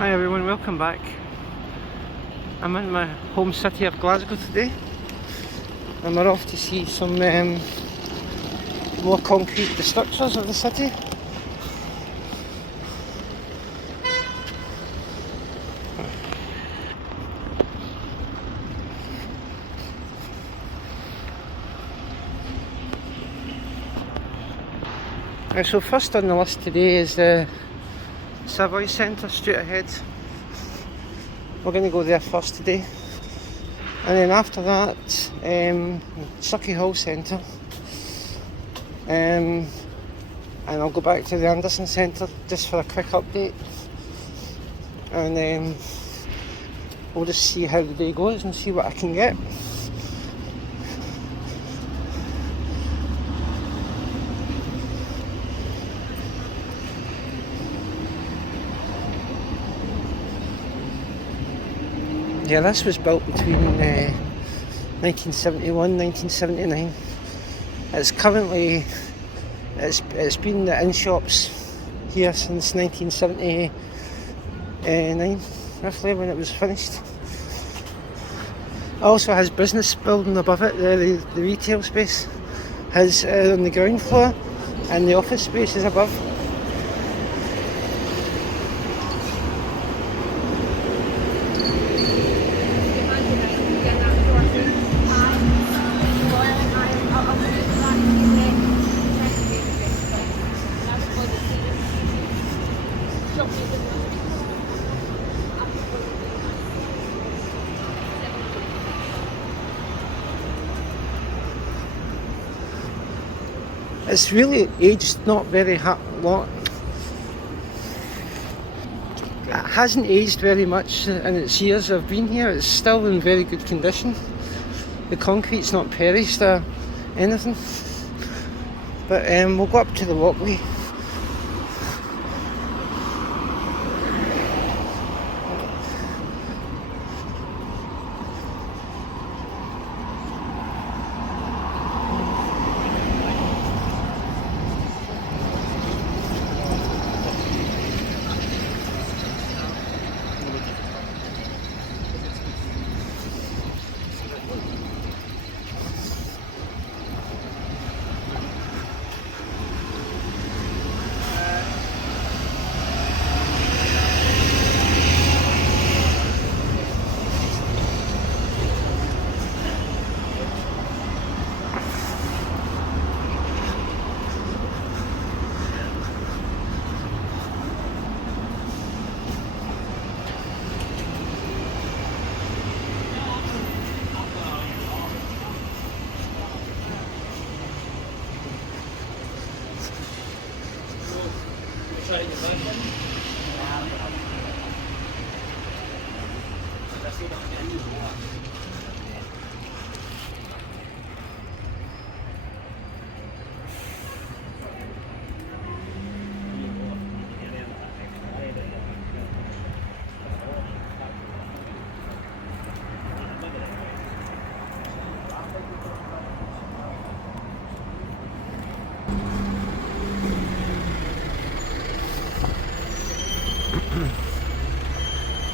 Hi everyone, welcome back. I'm in my home city of Glasgow today and we're off to see some more concrete structures of the city. So first on the list today is the Savoy Centre straight ahead. We're going to go there first today, and then after that Sucky Hall Centre, and I'll go back to the Anderson Centre just for a quick update, and we'll just see how the day goes and see what I can get. Yeah, this was built between 1971 and 1979. It's currently, it's been in shops here since 1979, roughly, when it was finished. It also has business building above it. The retail space has on the ground floor, and the office space is above. It's really aged not very long. It hasn't aged very much in its years I've been here. It's still in very good condition. The concrete's not perished or anything. But we'll go up to the walkway.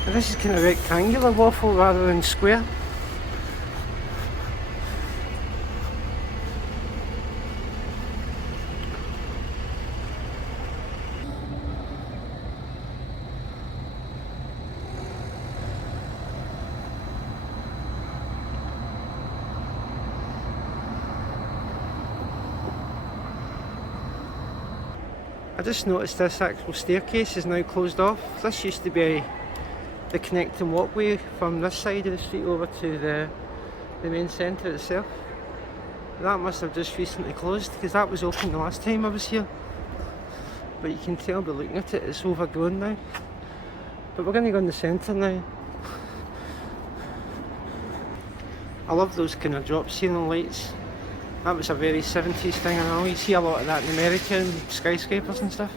This is kind of rectangular waffle rather than square. I just noticed this actual staircase is now closed off. This used to be the connecting walkway from this side of the street over to the main centre itself. That must have just recently closed because that was open the last time I was here. But you can tell by looking at it, it's overgrown now. But we're going to go in the centre now. I love those kind of drop ceiling lights. That was a very 70s thing, and I always see a lot of that in America and skyscrapers and stuff.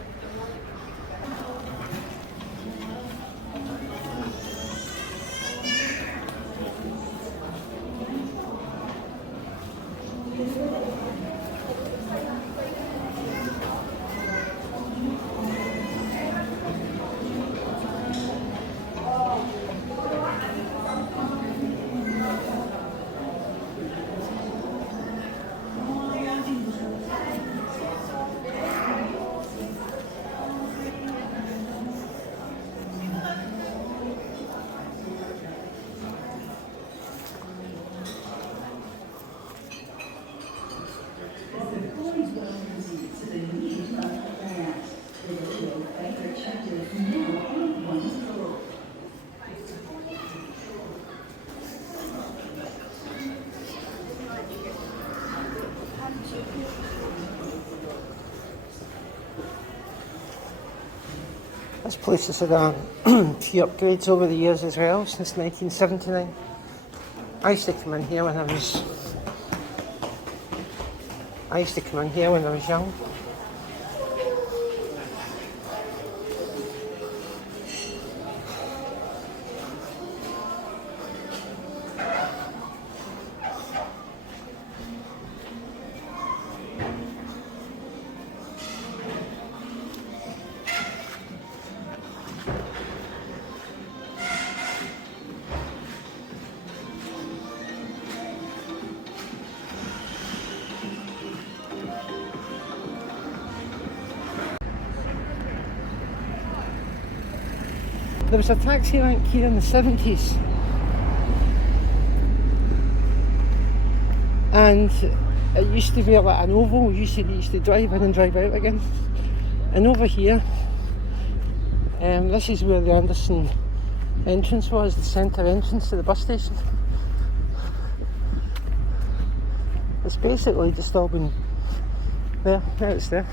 This place has had few upgrades over the years as well, since 1979. I used to come in here when I was young. There was a taxi rank here in the 70s, and it used to be like an oval. You used to drive in and drive out again. And over here, this is where the Anderson entrance was, the centre entrance to the bus station. It's basically just all been there. There it's there.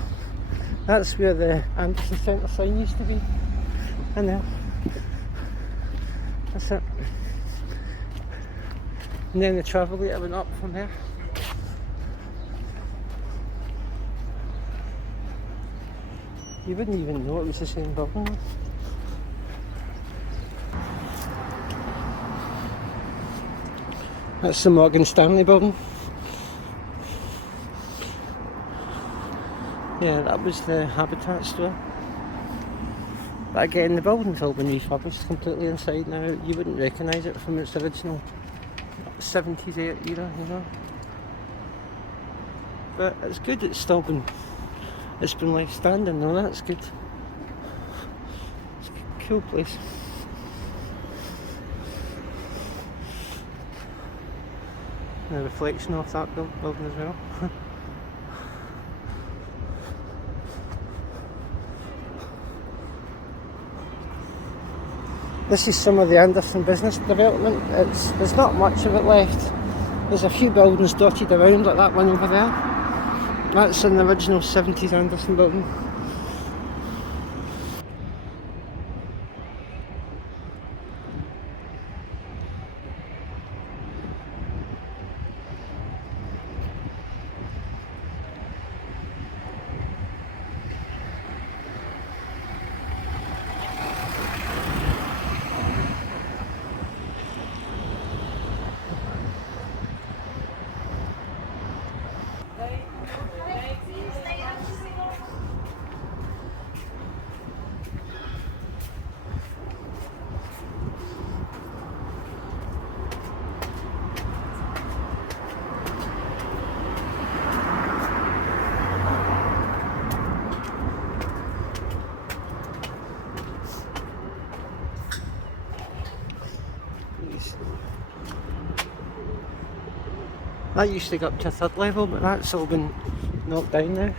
That's where the Anderson Centre sign used to be. And there. That's it. And then the travelator went up from there. You wouldn't even know it was the same building. That's the Morgan Stanley building. Yeah, that was the Habitat store. But again, the building's all been refurbished completely inside now. You wouldn't recognise it from its original 70s era, you know. But it's good it's been like standing though, that's good. It's a cool place. The reflection off that building as well. This is some of the Anderson business development. There's not much of it left. There's a few buildings dotted around, like that one over there. That's an original 70s Anderson building. That used to go up to a third level, but that's all been knocked down now.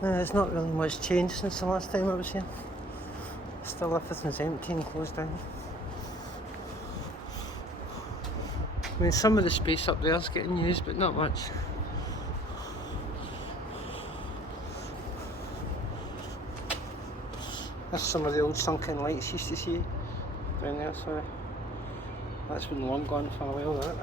There's not really much change since the last time I was here. Still everything's empty and closed down. I mean, some of the space up there is getting used, but not much. There's some of the old sunken lights you used to see down there, so that's been long gone for a while, that.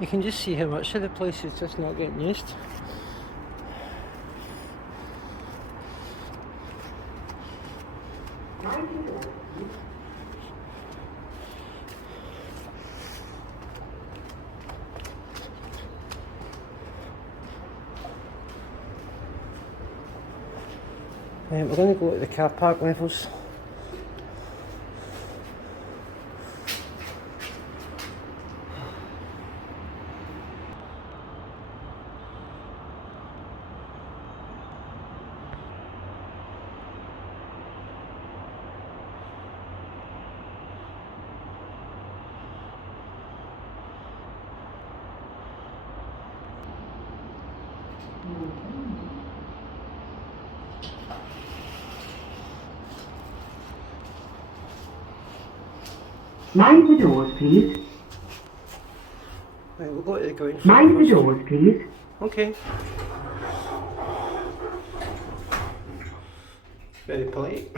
You can just see how much of the place is just not getting used. We're going to go to the car park levels. Mind the doors, please. Right, we'll go to the ground floor Mind the first. doors, please. Okay. Very polite.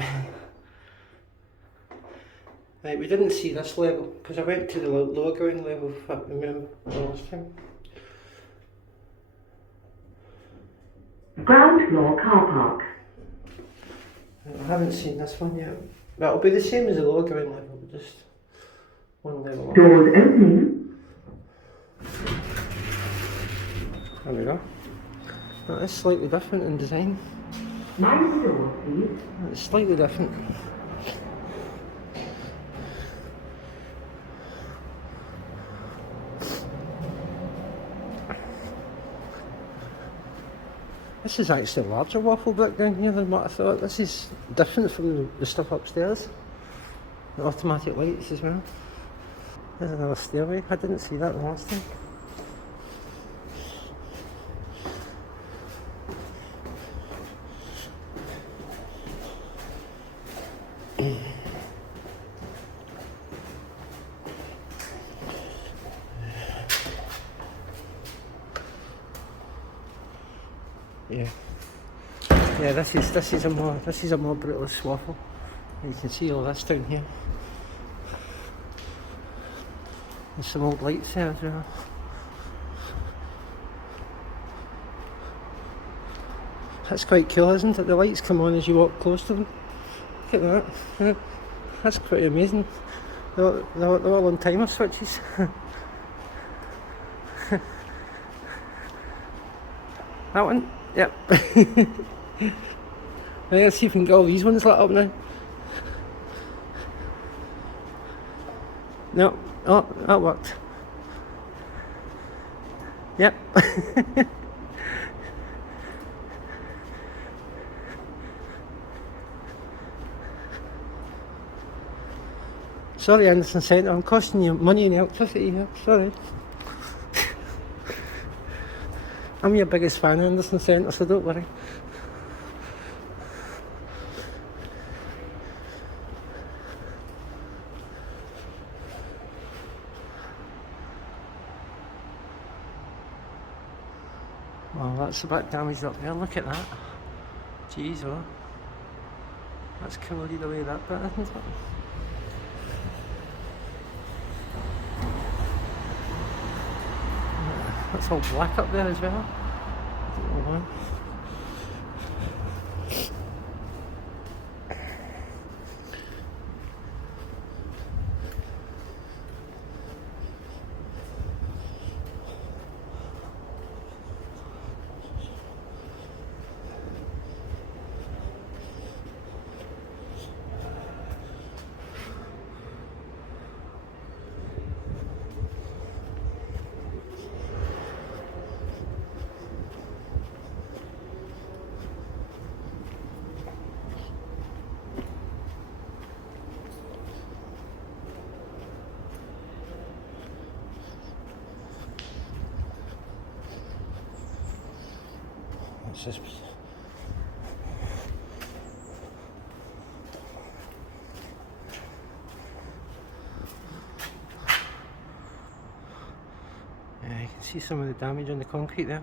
Right, we didn't see this level because I went to the lower ground level, if I remember the last time. Ground floor car park. I haven't seen this one yet. That'll be the same as the lower ground level, but just one level up. Doors opening. There we go. That is slightly different in design. Mind the doors, please. It's slightly different. This is actually a larger waffle brick down here than what I thought. This is different from the stuff upstairs. The automatic lights as well. There's another stairway. I didn't see that the last time. Yeah. Yeah, this is a more brutal waffle. You can see all this down here. There's some old lights there as well. That's quite cool, isn't it? The lights come on as you walk close to them. Look at that. That's pretty amazing. They're all on timer switches. That one? Yep. Let's see if we can get all these ones lit up now. No. Oh, that worked. Yep. Sorry, Anderson Centre, I'm costing you money and electricity here. Sorry. I'm your biggest fan, Anderson Centre, so don't worry. Well, that's a bit damaged up there. Look at that. Jeez, oh. That's corroded away that bit, isn't it? That's all black up there as well. I don't know why. What's this? Yeah, you can see some of the damage on the concrete there.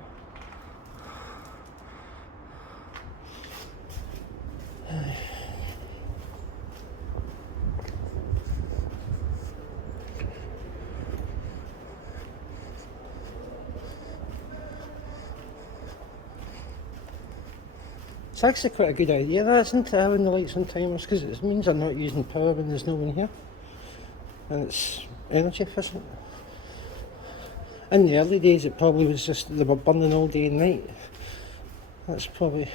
It's actually quite a good idea, that, isn't it, having the lights on timers, because it means I'm not using power when there's no one here. And it's energy efficient. In the early days it probably was just they were burning all day and night. That's probably...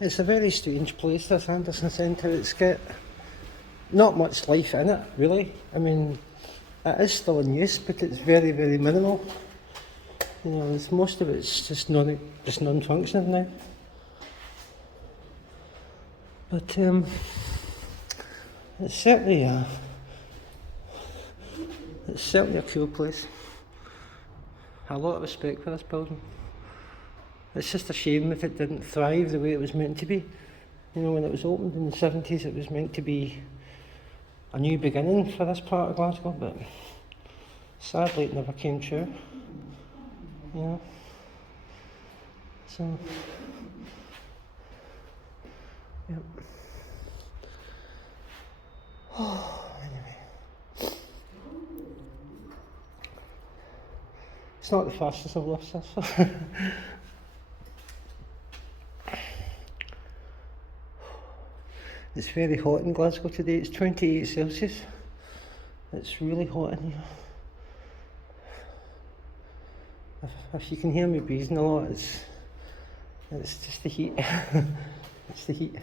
It's a very strange place, this Anderson Centre. It's got not much life in it, really. I mean, it is still in use, but it's very, very minimal. You know, most of it's just non-functioning now. But it's certainly a cool place. A lot of respect for this building. It's just a shame if it didn't thrive the way it was meant to be. You know, when it was opened in the 70s, it was meant to be a new beginning for this part of Glasgow, but sadly it never came true. You know, so yep. Anyway, it's not the fastest I've lifts this. It's very hot in Glasgow today. It's 28 Celsius. It's really hot in here. If you can hear me breathing a lot, it's just the heat. It's the heat.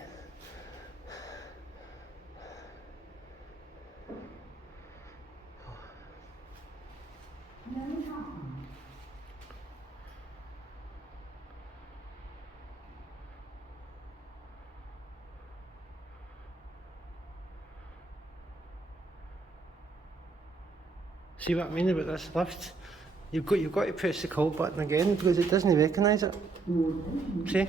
See what I mean about this lift? You've got to press the call button again because it doesn't recognise it. See?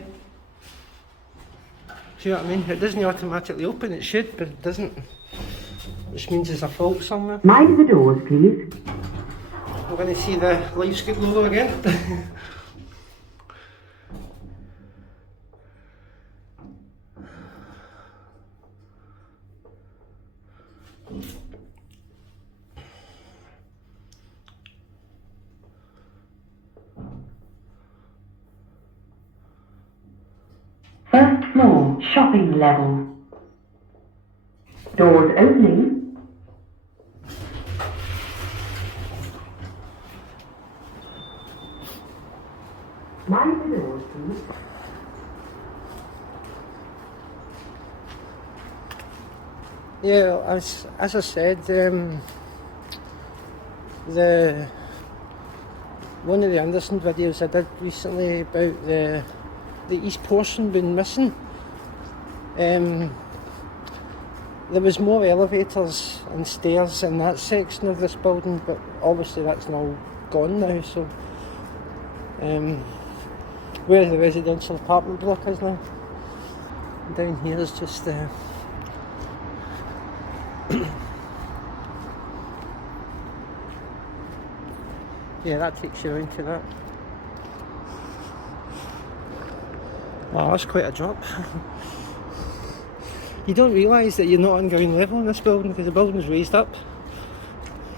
See what I mean? It doesn't automatically open, it should, but it doesn't. Which means there's a fault somewhere. Mind the doors, please. We're going to see the LiveScoop logo again. First floor, shopping level. Doors opening. Mind the doors, please. Yeah, as I said, one of the Anderson videos I did recently about the east portion being missing. There was more elevators and stairs in that section of this building, but obviously that's all gone now, so where the residential apartment block is now. Down here is just yeah, that takes you around to that. Oh, that's quite a drop. You don't realise that you're not on ground level in this building because the building's raised up.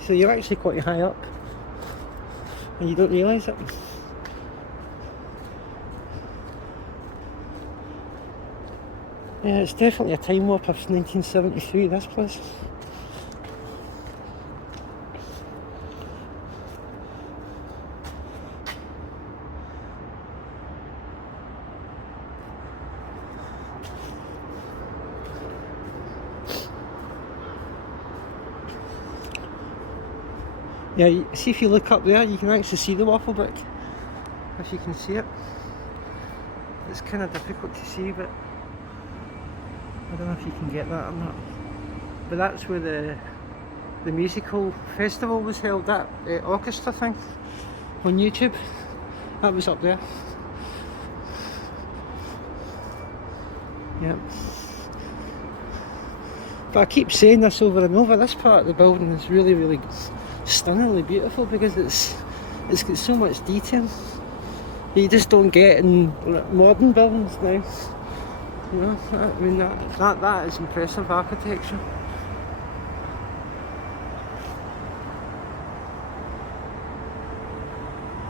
So you're actually quite high up. And you don't realise it. Yeah, it's definitely a time warp of 1973, this place. Yeah, see if you look up there, you can actually see the waffle brick, if you can see it. It's kind of difficult to see, but I don't know if you can get that or not. But that's where the musical festival was held, that orchestra thing on YouTube. That was up there. Yep. But I keep saying this over and over, this part of the building is really, really stunningly beautiful because it's got so much detail that you just don't get in modern buildings now. You know, I mean that is impressive architecture.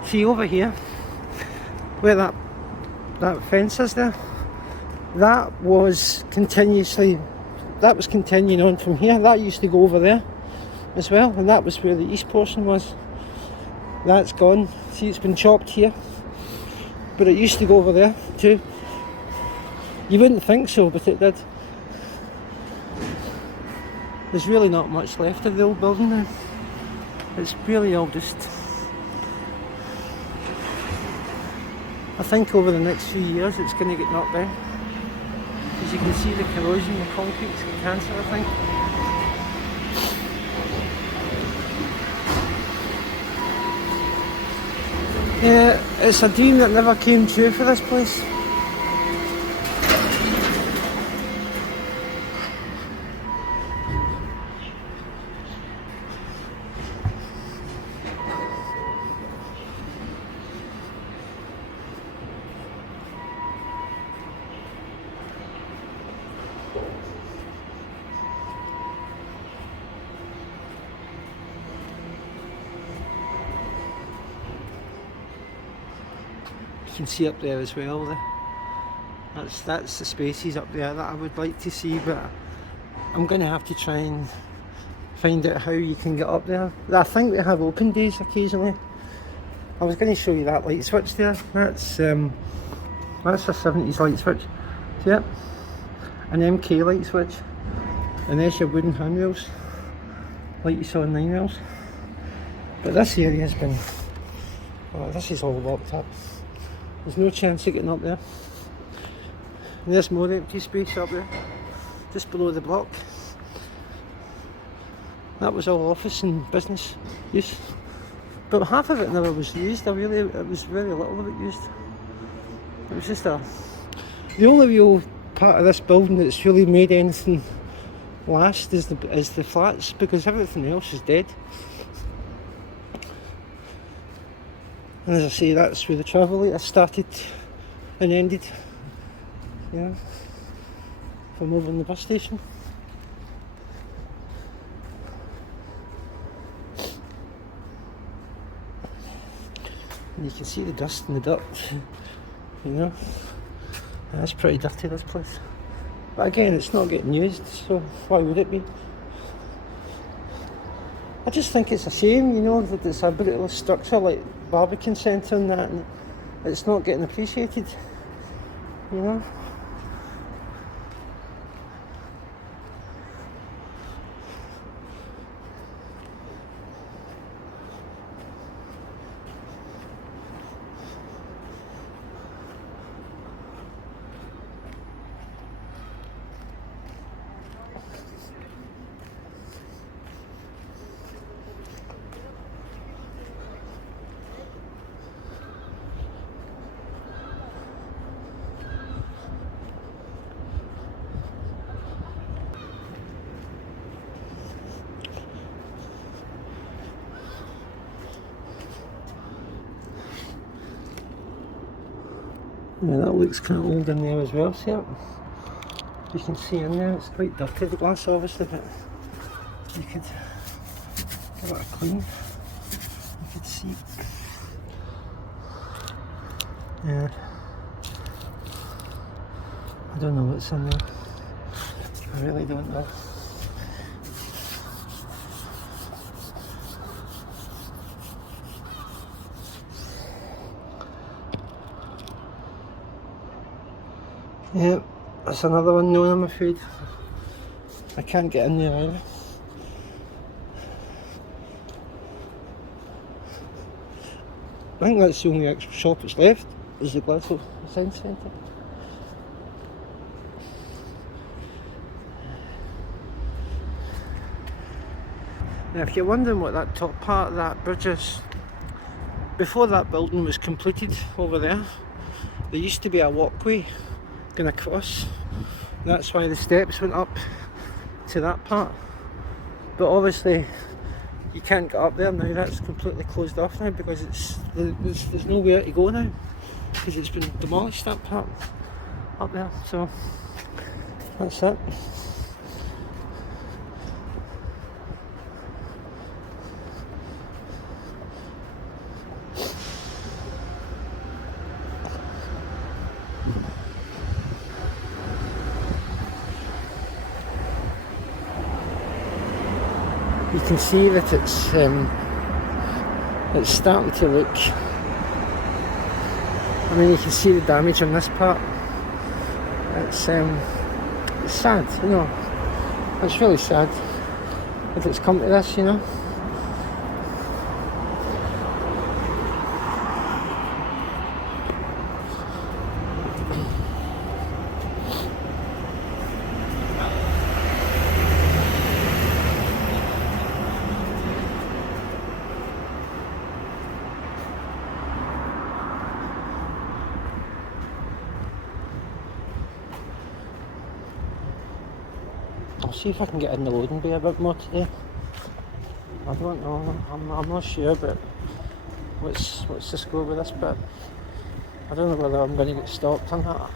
See over here, where that fence is there, that was continuing on from here. That used to go over there as well, and that was where the east portion was. That's gone. See, it's been chopped here, but it used to go over there too. You wouldn't think so, but it did. There's really not much left of the old building now. It's really all just... I think over the next few years it's going to get knocked down. As you can see, the corrosion, the concrete's got cancer, I think. Yeah, it's a dream that never came true for this place. You can see up there as well. That's the spaces up there that I would like to see, but I'm going to have to try and find out how you can get up there. I think they have open days occasionally. I was going to show you that light switch there. That's a 70s light switch. See it? An MK light switch. And there's your wooden handrails, like you saw in 9 rails. But this area has been... Oh, this is all locked up. There's no chance of getting up there. And there's more empty space up there, just below the block. That was all office and business use. But half of it never was used. It was very little of it used. It was just the only real part of this building that's really made anything last is the flats, because everything else is dead. And as I say, that's where the travel started and ended. You know, from over in the bus station. And you can see the dust and the dirt, you know. That's pretty dirty, this place. But again, it's not getting used, so why would it be? I just think it's a shame, you know, that it's a brutal structure like Barbican Centre and that, and it's not getting appreciated, you know. Yeah, that looks kind of old in there as well, see it? You can see in there, it's quite dirty, the glass obviously, but you could give it a clean. You could see. Yeah. I don't know what's in there. I really don't know. Yep, that's another unknown, I'm afraid. I can't get in there either. I think that's the only actual shop that's left, is the Glasgow Science Centre. Now if you're wondering what that top part of that bridge is, before that building was completed over there used to be a walkway going across. That's why the steps went up to that part. But obviously you can't get up there now, that's completely closed off now because there's nowhere to go now because it's been demolished, that part up there. So that's it. You can see that it's starting to look, I mean you can see the damage on this part. It's sad, you know, it's really sad that it's come to this, you know. I'll see if I can get in the loading bay a bit more today. I don't know, I'm not sure, but what's the score with this bit? I don't know whether I'm going to get stopped on that.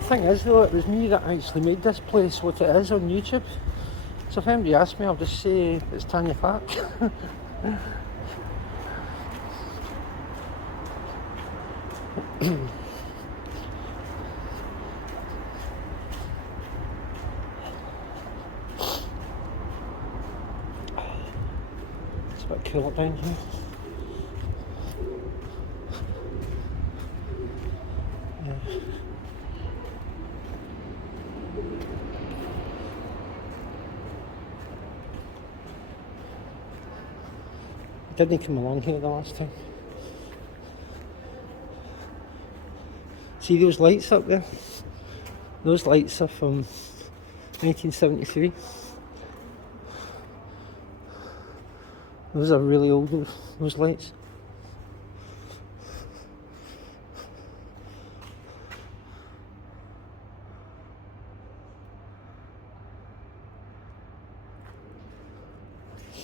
The thing is though, it was me that actually made this place what it is on YouTube. So if anybody asks me, I'll just say it's Tanya Park. It's a bit cooler down here. Yeah. Didn't come along here the last time. See those lights up there? Those lights are from 1973. Those are really old, those lights.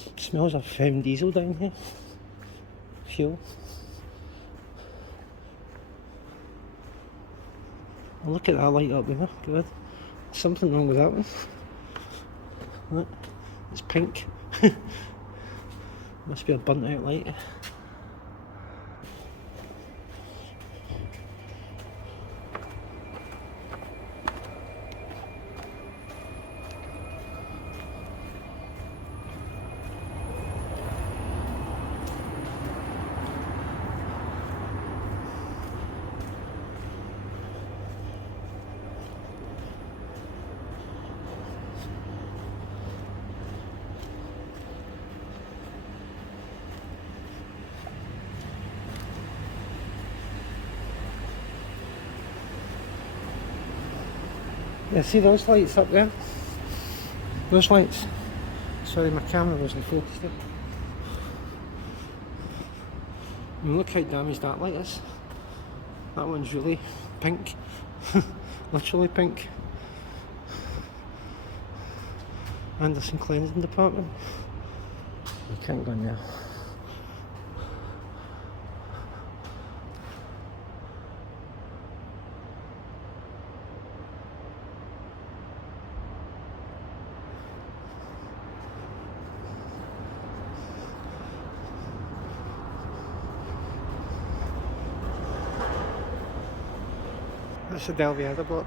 It smells of diesel down here. Fuel. Oh, look at that light up there, good. Something wrong with that one. Look, it's pink. Must be a burnt out light. Yeah, see those lights up there? Those lights. Sorry, my camera wasn't focused there. I mean, look how damaged that light is. That one's really pink. Literally pink. Anderson cleansing department. You can't go in there. That's the Delviada block.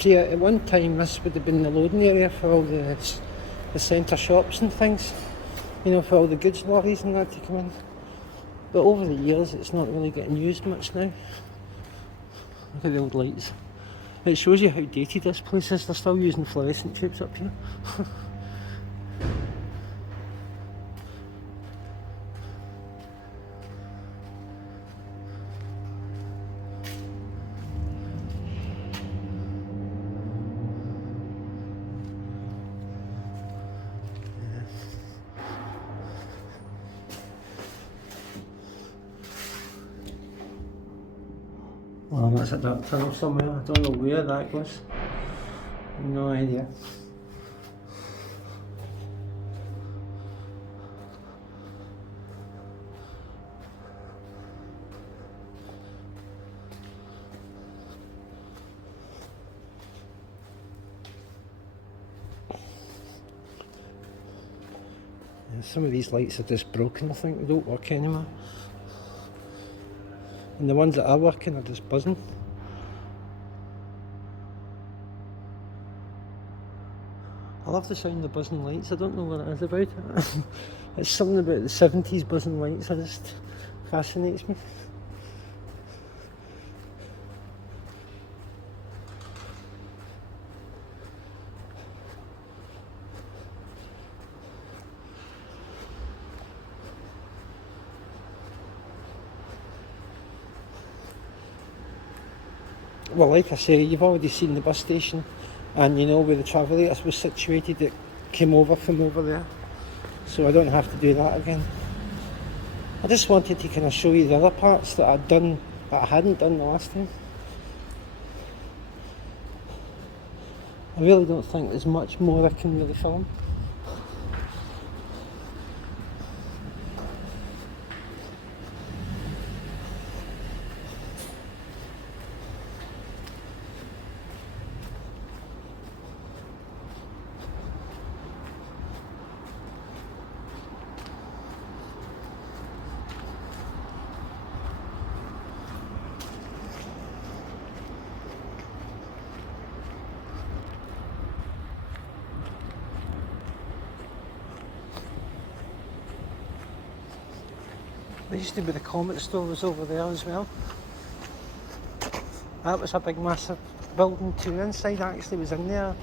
See, at one time this would have been the loading area for all the centre shops and things, you know, for all the goods lorries and that to come in. But over the years it's not really getting used much now. Look at the old lights. It shows you how dated this place is. They're still using fluorescent tubes up here. Well, that's a dark tunnel somewhere. I don't know where that goes. No idea. Yeah, some of these lights are just broken, I think. They don't work anymore. And the ones that are working are just buzzing. I love the sound of buzzing lights. I don't know what it is about it. It's something about the 70s buzzing lights that just fascinates me. Well, like I say, you've already seen the bus station, and you know where the Travelator was situated. It came over from over there, so I don't have to do that again. I just wanted to kind of show you the other parts that I'd done that I hadn't done the last time. I really don't think there's much more I can really film. There used to be the Comet store was over there as well. That was a big massive building too. Inside actually was in there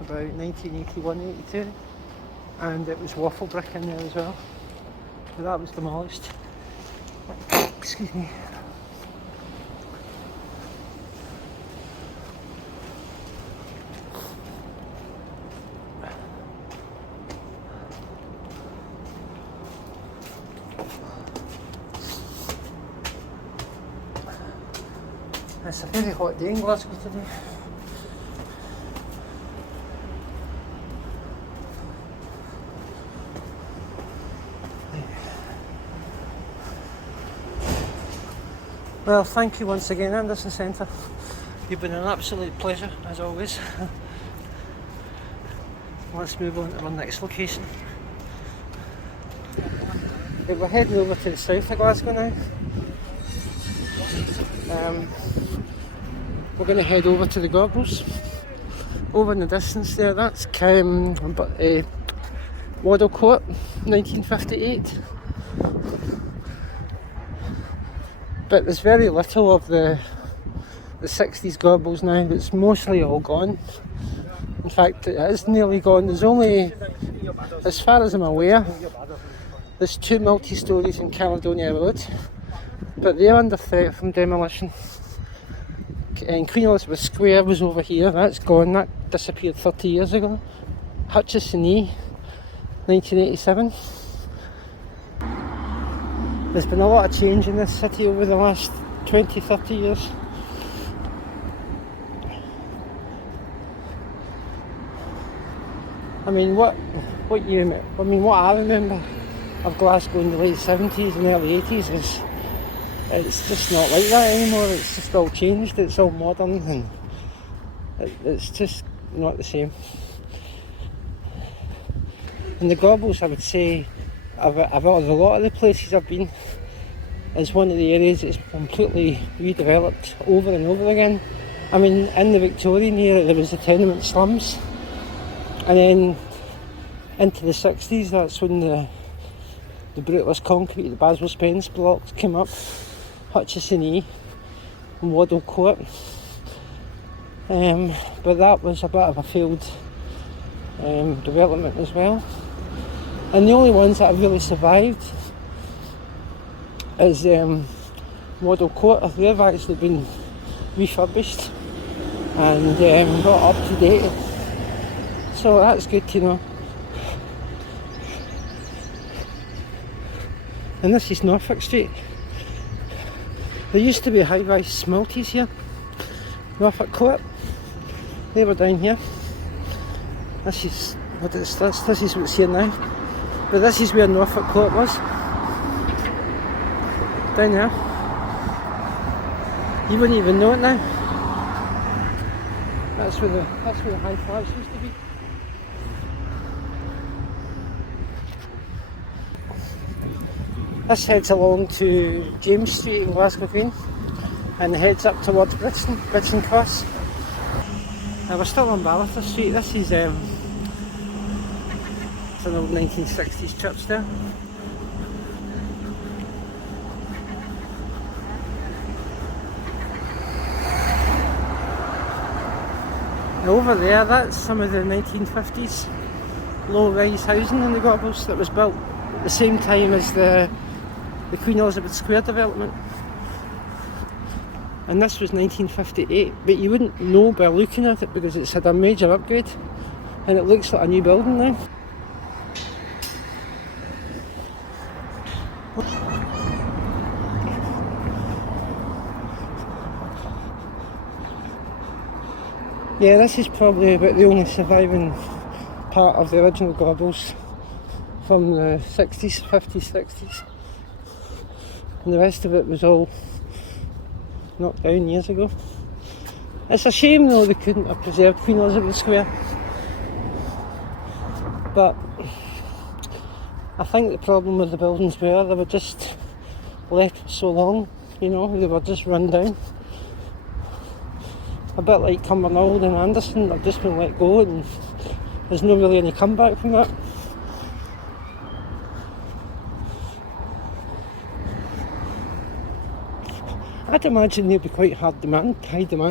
about 1981-82, and it was waffle brick in there as well. But that was demolished. Excuse me. It's a very hot day in Glasgow today. Well, thank you once again, Anderson Centre. You've been an absolute pleasure, as always. Let's move on to our next location. We're heading over to the south of Glasgow now. We're going to head over to the Gorbals. Over in the distance there, that's Waddle Court, 1958. But there's very little of the 60s Gorbals now. It's mostly all gone. In fact, it is nearly gone. There's only, as far as I'm aware, there's 2 multi-stories in Caledonia Road, but they're under threat from demolition. And Queen Elizabeth Square was over here, that's gone, that disappeared 30 years ago. Hutchison E, 1987. There's been a lot of change in this city over the last 20-30 years. I mean, what I remember of Glasgow in the late 70s and early 80s is it's just not like that anymore. It's just all changed. It's all modern and it's just not the same. And the Gorbals, I would say, of a lot of the places I've been, is one of the areas that's completely redeveloped over and over again. I mean, in the Victorian era there was the tenement slums, and then into the 60s, that's when the brutalist concrete, the Basil Spence blocks came up, Hutchison E and Waddle Court. But that was a bit of a failed development as well. And the only ones that have really survived is Waddle Court. They've actually been refurbished and brought up to date. So that's good to know. And this is Norfolk Street. There used to be high-rise Smalties here. Norfolk Court. They were down here. This is what's here now. But this is where Norfolk Court was. Down there. You wouldn't even know it now. That's where the high flats used to be. This heads along to James Street in Glasgow Green and heads up towards Bridgeton Cross. Now we're still on Ballister Street. This is it's an old 1960s church there. Now over there, that's some of the 1950s low-rise housing in the Gorbals that was built at the same time as the Queen Elizabeth Square development. And this was 1958, but you wouldn't know by looking at it because it's had a major upgrade and it looks like a new building now. Yeah, this is probably about the only surviving part of the original Gorbals from the 60s, 50s, 60s. And the rest of it was all knocked down years ago. It's a shame though they couldn't have preserved Queen Elizabeth Square. But I think the problem with the buildings were they were just left for so long, you know, they were just run down. A bit like Cumbernauld and Anderson, they've just been let go and there's no really any comeback from that. I'd imagine there'd be quite high demand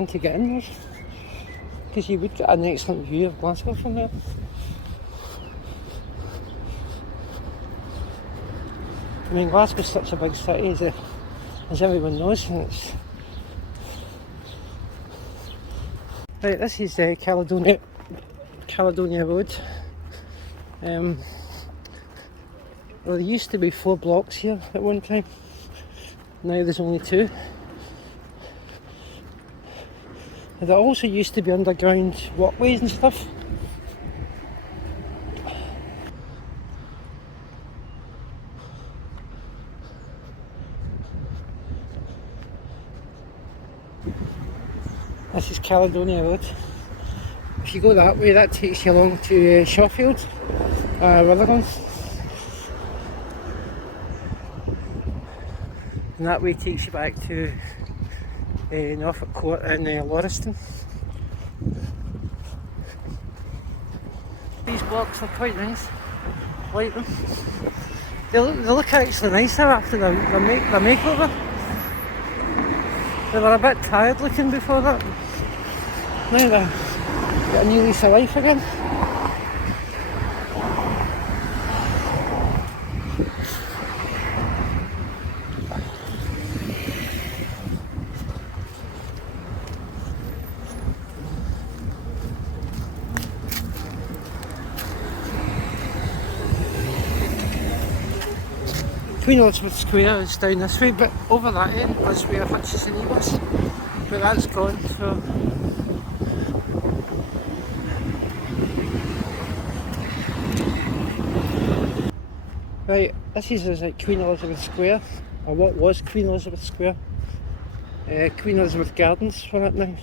to get in there, because you would get an excellent view of Glasgow from there. I mean, Glasgow's such a big city, as everyone knows, and it's... Right, this is Caledonia Road. Well, there used to be 4 blocks here at one time. Now there's only 2. And there also used to be underground walkways and stuff. This is Caledonia Road. If you go that way, that takes you along to Shawfield, Rutherglen. And that way takes you back to Norfolk Court and Lauriston. These blocks are quite nice. I like them. They look actually nicer after their makeover. They were a bit tired looking before that. Now they've got a new lease of life again. Queen Elizabeth Square is down this way, but over that end was where Hutchison E was. But that's gone, so... Right, this is like Queen Elizabeth Square, or what was Queen Elizabeth Square. Queen Elizabeth Gardens for it now.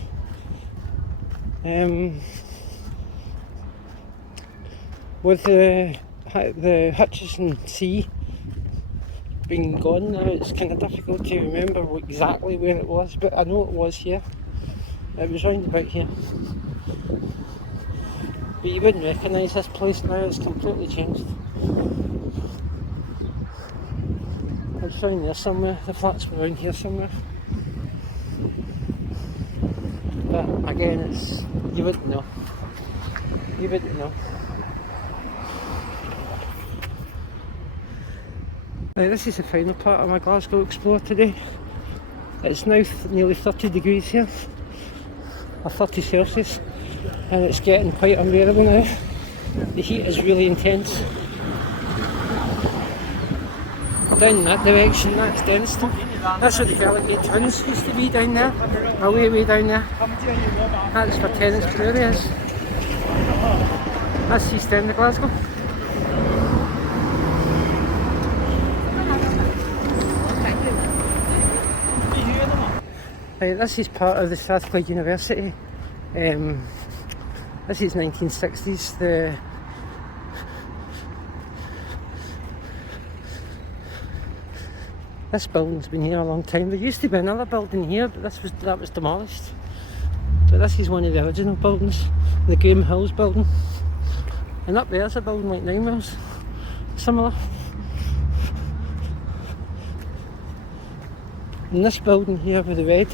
With the Hutchison Sea being gone now, it's kind of difficult to remember exactly where it was, but I know it was here. It was round about here. But you wouldn't recognise this place now, it's completely changed. It's round there somewhere, the flats were around here somewhere. But again, you wouldn't know. You wouldn't know. Now this is the final part of my Glasgow Xplore today. It's now nearly 30 degrees here, or 30 Celsius, and it's getting quite unbearable now. The heat is really intense. Down in that direction, that's Denstone. That's where the Gallagher Twins used to be down there, way down there. That's where Tennant's Brewery is. That's East End of Glasgow. Right, this is part of the Strathclyde University. This is 1960s. This building's been here a long time. There used to be another building here, but that was demolished. But this is one of the original buildings, the Graham Hills building. And up there's a building like 9 Miles, similar. And this building here with the red,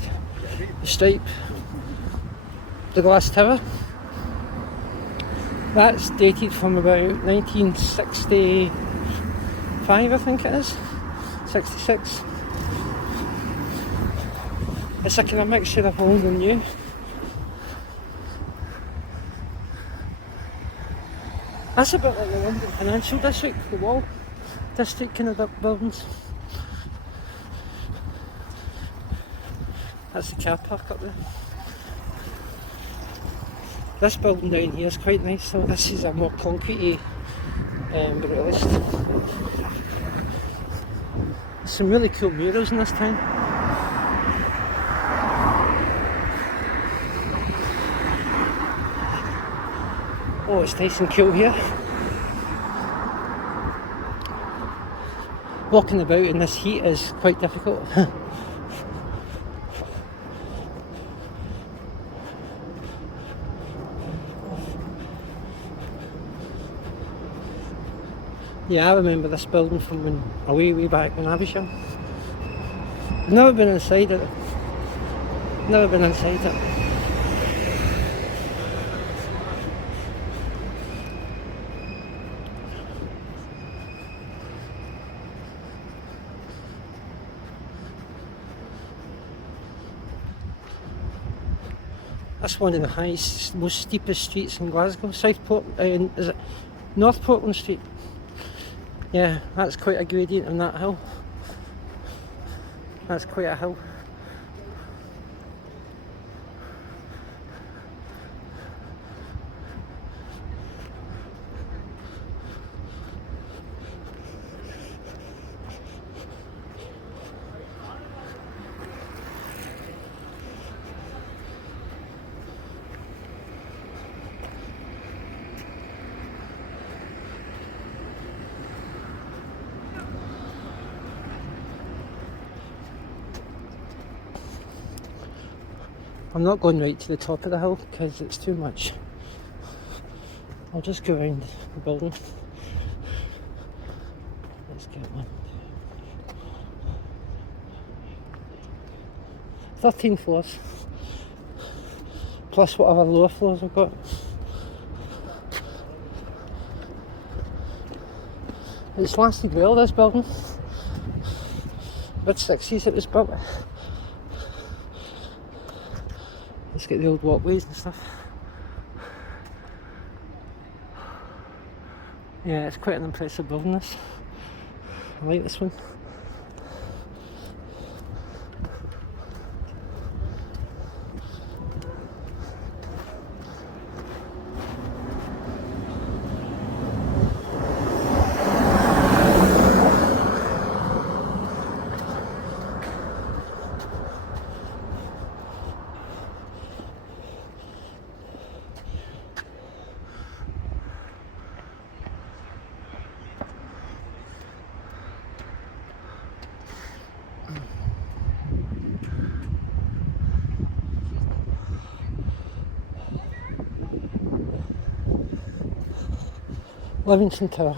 the stripe, the glass tower, that's dated from about 1965, I think it is. 66. It's a kind of mixture of old and new. That's a bit like the London Financial District, the Wall District kind of buildings. That's the car park up there. This building down here is quite nice, so this is a more concrete brutalist. There's some really cool murals in this town. Oh, it's nice and cool here. Walking about in this heat is quite difficult. Yeah, I remember this building from when way back when I was young. I've never been inside it. Never been inside it. That's one of the highest, most steepest streets in Glasgow. Southport, is it North Portland Street? Yeah, that's quite a gradient on that hill. That's quite a hill. I'm not going right to the top of the hill because it's too much. I'll just go around the building. Let's get one. 13 floors. Plus whatever lower floors we've got. It's lasted well, this building. Mid-60s it was built. Let's get the old walkways and stuff. Yeah, it's quite an impressive building, this. I like this one. Livingston Tower.